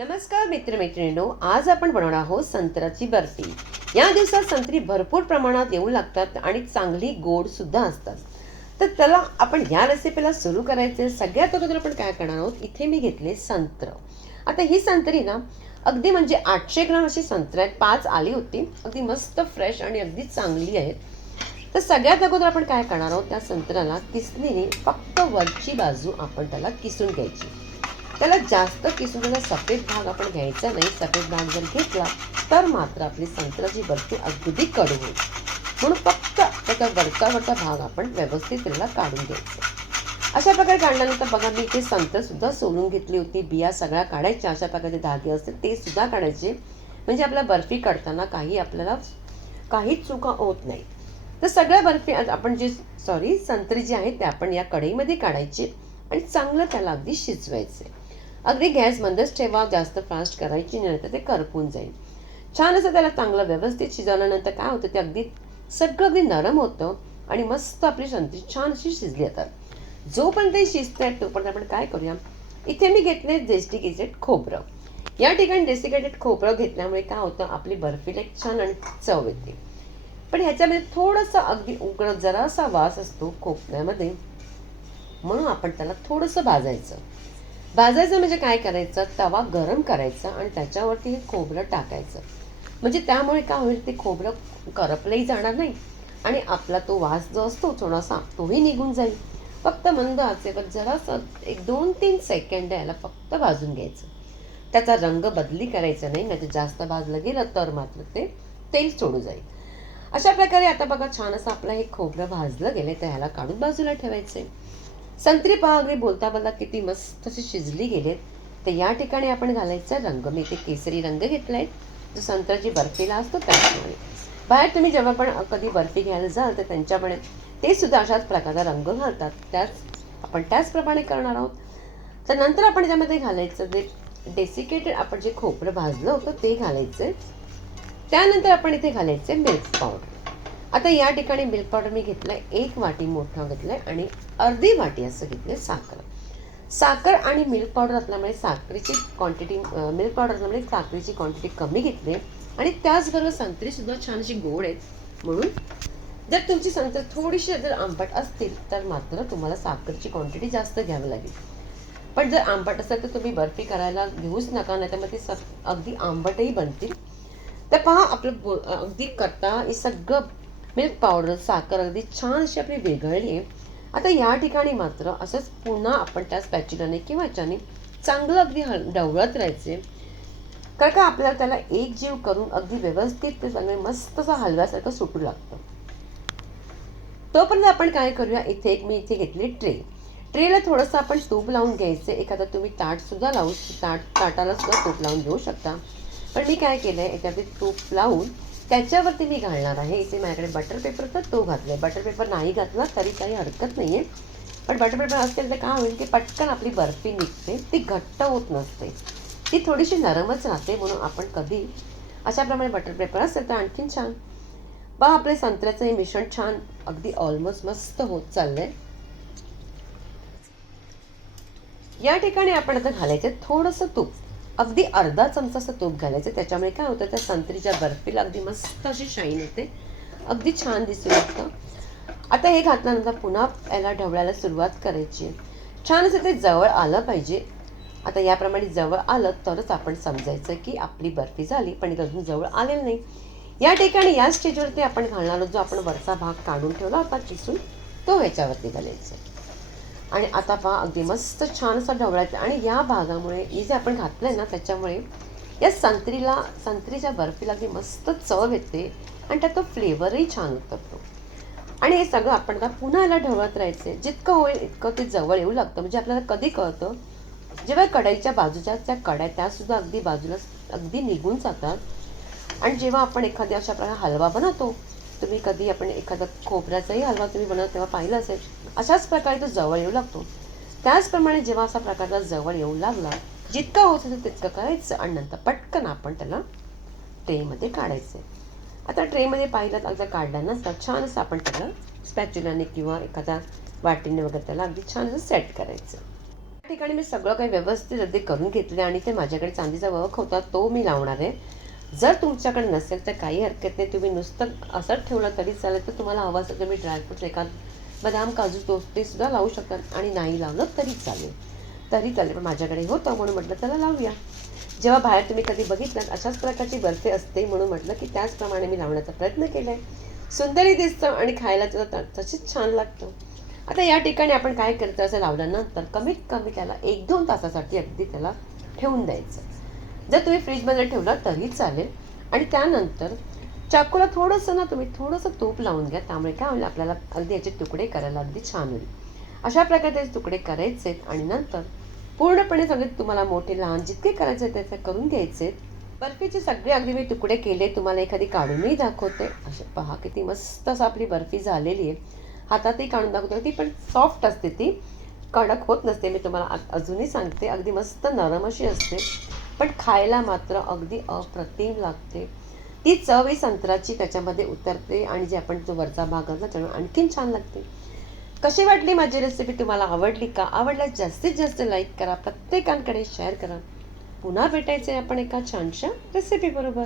नमस्कार मित्रमैत्रिणींनो आज आपण बनवणार आहोत संत्र्याची बर्फी. या दिवसात संत्री भरपूर प्रमाणात येऊ लागतात आणि चांगली गोड सुद्धा असतात. तर त्याला आपण या रेसिपीला सुरू करायचे. सगळ्यात अगोदर आपण काय करणार आहोत? इथे मी घेतले संत्र. आता ही संत्री ना अगदी म्हणजे आठशे ग्राम अशी संत्र आहेत. पाच आली होती. अगदी मस्त फ्रेश आणि अगदी चांगली आहेत. तर सगळ्यात अगोदर आपण काय करणार आहोत? त्या संत्र्याला किसणीने फक्त वरची बाजू आपण त्याला किसून घ्यायची. त्याला जास्त किसून सफेद भाग आपण घ्यायचा नाही. सफेद भाग जर घेतला तर मात्र आपली संत्र्याची बर्फी अगदी कडू होईल. म्हणून फक्त त्याचा वरचा भाग आपण व्यवस्थित त्याला काढून घ्यायचा. अशा प्रकारे काढल्यानंतर बघा मी इथे संत्र सुद्धा सोलून घेतली होती. बिया सगळ्या काढायच्या. अशा प्रकारचे धागे असते ते सुद्धा काढायचे. म्हणजे आपल्या बर्फी काढताना काही आपल्याला काहीच चुका होत नाही. तर सगळ्या बर्फी आपण जे सॉरी संत्री जी आहे ते आपण या कढईमध्ये काढायचे आणि चांगलं त्याला अगदी शिजवायचे. अगदी गॅस बंदच ठेवा जास्त फास्ट करायची नाही तर ते करपून जाईल. छान असं त्याला चांगलं व्यवस्थित शिजवल्यानंतर काय होतं ते अगदी सगळं अगदी नरम होतं आणि मस्त आपली संत्री छान अशी शिजली जातात जोपर्यंत ही शिजत आहेत तोपर्यंत आपण काय करूया इथे मी घेतले डेस्टिकेटेड खोबरं. या ठिकाणी डेस्टिकेटेड खोबरं घेतल्यामुळे काय होतं आपली बर्फीला एक छान आणि चव येते. पण ह्याच्यामध्ये थोडंसं अगदी उकळत जरासा वास असतो खोबऱ्यामध्ये म्हणून आपण त्याला थोडंसं भाजायचं. भाजायचं म्हणजे काय करायचं? तवा गरम करायचा आणि त्याच्यावरती हे खोबरं टाकायचं. म्हणजे त्यामुळे काय होईल ते खोबरं करपलंही जाणार नाही आणि आपला तो वास जो असतो थोडासा तोही निघून जाईल. फक्त मंद आचेवर जरासं एक दोन तीन सेकंड याला फक्त भाजून घ्यायचं. त्याचा रंग बदली करायचा नाही नाही जास्त भाजलं गेलं तर मात्र ते तेल सोडू जाईल. अशा प्रकारे आता बघा छान असं आपलं हे खोबरं भाजलं गेलं तर ह्याला काढून बाजूला ठेवायचं आहे संत्री पावगरी बोलता बोलता किती मस्त अशी शिजली गेलेत. तर या ठिकाणी आपण घालायचा रंग. मी इथे केसरी रंग घेतलाय. जो संत्र्याची बर्फीला असतो त्याच्यामुळे बाहेर तुम्ही जेव्हा पण कधी बर्फी घ्यायला जाल तर त्यांच्यामुळे ते सुद्धा अशाच प्रकारचा रंग घालतात. त्याच आपण त्याचप्रमाणे करणार आहोत. तर नंतर आपण त्यामध्ये घालायचं जे डेसिकेटेड आपण जे खोबरं भाजलं होतं ते घालायचं त्यानंतर आपण इथे घालायचे मिल्क पावडर आता या ठिकाणी मिल्क पावडर मी घेतलंय एक वाटी मोठं आहे आणि अर्धी वाटी असं घेतलंय साखर. साखर आणि मिल्क पावडर असल्यामुळे साखरेची क्वांटिटी मिल्क पावडर असल्यामुळे साखरेची क्वांटिटी कमी घेतली आणि त्याचबरोबर संत्रीसुद्धा छान अशी गोड आहेत म्हणून जर तुमची संत्री थोडीशी जर आंबट असतील तर मात्र तुम्हाला साखरेची क्वांटिटी जास्त घ्यावी लागेल. पण जर आंबट असेल तर तुम्ही बर्फी करायला घेऊच नका नाही तर मग ती स अगदी आंबटही बनतील. तर पहा आपलं बो अगदी करता हे सगळं मिल्क पावडर साखर अगदी छान अशी आपली विरघळली आता या ठिकाणी मात्र असंच पुन्हा आपण त्या स्पॅच्युलाने किंवा याच्याने चांगलं अगदी हल ढवळत राहायचे. कारण का आपल्याला त्याला एक जीव करून अगदी व्यवस्थित ते सगळं मस्त असं हलव्यासारखं सुटू लागतं. तोपर्यंत आपण काय करूया? इथे एक मी इथे घेतली ट्रे. ट्रेला थोडंसं आपण तूप लावून घ्यायचं. एखादा तुम्ही ताटसुद्धा लावू ताट ताटाला सुद्धा तूप लावून घेऊ शकता. पण मी काय केलं आहे याच्यावरती तूप लावून त्याच्यावरती मी घालणार आहे. इथे माझ्याकडे बटर पेपर तर तो घातला आहे बटर पेपर नाही घातला तरी काही हरकत नाही आहे पण बटर पेपर असेल तर काय होईल की पटकन आपली बर्फी निघते. ती घट्ट होत नसते. ती थोडीशी नरमच राहते म्हणून आपण कधी अशाप्रमाणे बटर पेपर असेल तर आणखीन छान. बा आपले संत्र्याचं हे मिश्रण छान अगदी ऑलमोस्ट मस्त होत चाललं आहे या ठिकाणी आपण आता घालायचं थोडंसं तूप. अगदी अर्धा चमचा तूप घालायचं. त्याच्यामुळे काय होतं त्या संत्रीच्या बर्फीला अगदी मस्त अशी शाईन येते. अगदी छान दिसू लागतं आता हे घातल्यानंतर पुन्हा याला ढवळायला सुरुवात करायची छान असं ते जवळ आलं पाहिजे. आता याप्रमाणे जवळ आलं तरच आपण समजायचं की आपली बर्फी झाली पण अजून जवळ आलेलं नाही. या ठिकाणी या स्टेजवरती आपण घालणार जो आपण वरचा भाग काढून ठेवला होता किसून तो ह्याच्यावरती घालायचा आणि आता पहा अगदी मस्त छान असं ढवळायचं आणि या भागामुळे हे जे आपण घातलं आहे ना त्याच्यामुळे या संत्रीला संत्रीच्या बर्फीला अगदी मस्त चव येते आणि त्यात तो फ्लेवरही छान उतरतो. आणि हे सगळं आपण का पुन्हा याला ढवळत राहायचे जितकं होईल इतकं ते जवळ येऊ लागतं. म्हणजे आपल्याला कधी कळतं जेव्हा कढईच्या बाजूच्या त्या कड्या त्यासुद्धा अगदी बाजूला अगदी निघून जातात. आणि जेव्हा आपण एखाद्या अशा प्रकारे हलवा बनवतो तुम्ही कधी आपण एखादा खोबऱ्याचाही हलवा तुम्ही बनवत तेव्हा पाहिलं असेल अशाच प्रकारे तो जवळ येऊ लागतो. त्याचप्रमाणे जेव्हा असा प्रकारचा जवळ येऊ लागला जितका होत असेल तितकं करायचं आणि नंतर पटकन आपण त्याला ट्रेमध्ये काढायचं. आता ट्रेमध्ये पाहिलं अगदी काढल्यानंतर छान असं आपण त्याला स्पॅच्युलाने किंवा एखाद्या वाटीने वगैरे त्याला अगदी छान असं सेट करायचं. त्या ठिकाणी मी सगळं काही व्यवस्थित अगदी करून घेतलं आणि ते माझ्याकडे चांदीचा वळख होता तो मी लावणार आहे. जर तुमच्याकडे नसेल तर काही हरकत नाही. तुम्ही नुसतं असंच ठेवलं तरी चालेल तर तुम्हाला हवं असेल तुम्ही ड्रायफ्रूट्स एखाद बदाम काजू टोस्ट ते सुद्धा लावू शकतात आणि नाही लावलं तरी चालेल. तरी चालेल पण माझ्याकडे होतं म्हणून म्हटलं त्याला लावूया. जेव्हा बाहेर तुम्ही कधी बघितलं अशाच प्रकारची बर्फी असते म्हणून म्हटलं की त्याचप्रमाणे मी लावण्याचा प्रयत्न केला आहे सुंदरही दिसतं आणि खायला तर तशीच छान लागतं. आता या ठिकाणी आपण काय करतो असं लावल्यानंतर कमीत कमी त्याला एक दोन तासासाठी अगदी त्याला ठेवून द्यायचं. जर तुम्ही फ्रीजमध्ये ठेवलं तरी चालेल. आणि त्यानंतर चाकूला थोडंसं ना तुम्ही थोडंसं तूप लावून घ्या. त्यामुळे काय होईल आपल्याला अगदी याचे तुकडे करायला अगदी छान होईल. अशा प्रकारे त्याचे तुकडे करायचे आणि नंतर पूर्णपणे सगळे तुम्हाला मोठे लहान जितके करायचे आहेत त्याचे करून घ्यायचे बर्फीचे सगळे अगदी मी तुकडे केले तुम्हाला एखादी काढूनही दाखवते. असे पहा किती मस्त असं आपली बर्फी झालेली आहे. हातातही काढून दाखवते ती पण सॉफ्ट असते ती. कडक होत नसते मी तुम्हाला अजूनही सांगते. अगदी मस्त नरम अशी असते. पण खायला मात्र अगदी अप्रतिम लागते. ती चव ही संत्राची त्याच्यामध्ये उतरते आणि जे आपण जो वरचा भाग असतो त्यामुळे आणखीन छान लागते. कशी वाटली माझी रेसिपी तुम्हाला आवडली का? आवडल्यास जास्तीत जास्त लाईक करा. प्रत्येकांकडे शेअर करा. पुन्हा भेटायचे आपण एका छानशा रेसिपी बरोबर.